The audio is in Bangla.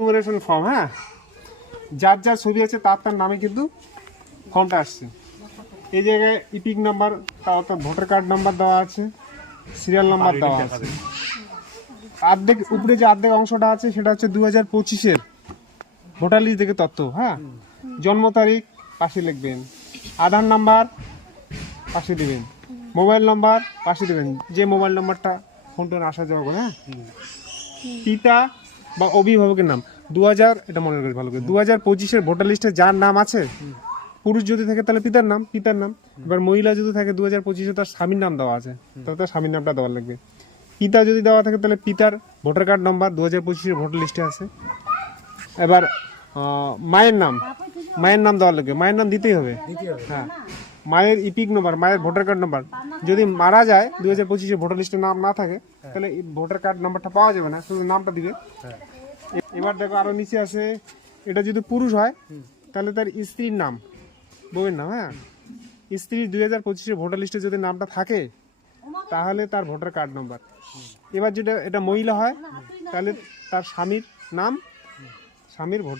ইনুমারেশন ফর্ম হ্যাঁ? যার যার ছবি আছে তার তার নামে কিন্তু ফর্মটা আসছে। এই জায়গায় ইপিক নাম্বার তা অর্থাৎ ভোটার কার্ড নাম্বার দেওয়া আছে সিরিয়াল নাম্বার দেওয়া আছে। অর্ধেক উপরে যে অর্ধেক অংশটা আছে সেটা হচ্ছে দু হাজার পঁচিশের ভোটার লিস্ট থেকে তথ্য হ্যাঁ? জন্ম তারিখ পাশে লিখবেন। আধার নাম্বার পাশে দেবেন। মোবাইল নাম্বার পাশে দেবেন। যে মোবাইল নাম্বারটা ফোন টোন আসা যাওয়া করে হ্যাঁ? পিতা বা অভিভাবকের নাম। দু হাজার এটা মনে রাখবেন ভালো করে দু হাজার পঁচিশের ভোটার লিস্টে যার নাম আছে পুরুষ যদি থাকে তাহলে পিতার নাম পিতার নাম। এবার মহিলা যদি থাকে দু হাজার পঁচিশে তার স্বামীর নাম দেওয়া আছে তাহলে তার স্বামীর নামটা দেওয়া লাগবে। পিতা যদি দেওয়া থাকে তাহলে পিতার ভোটার কার্ড নম্বর দু হাজার পঁচিশের ভোটার লিস্টে আছে। এবার মায়ের নাম মায়ের নাম দেওয়া লাগবে। মায়ের নাম দিতেই হবে। হ্যাঁ। মায়ের ইপিক নাম্বার মায়ের ভোটার কার্ড নম্বর যদি মারা যায় দু হাজার পঁচিশে ভোটার লিস্টে নাম না থাকে তাহলে ভোটার কার্ড নম্বরটা পাওয়া যাবে না শুধু নামটা দিবে। এবার দেখো আরও নিচে আছে এটা যদি পুরুষ হয় তাহলে তার স্ত্রীর নাম বউয়ের নাম হ্যাঁ? স্ত্রী দুই হাজার পঁচিশে ভোটার লিস্টে যদি নামটা থাকে তাহলে তার ভোটার কার্ড নম্বর এবার যেটা এটা মহিলা হয় তাহলে তার স্বামীর নাম স্বামীর ভোটার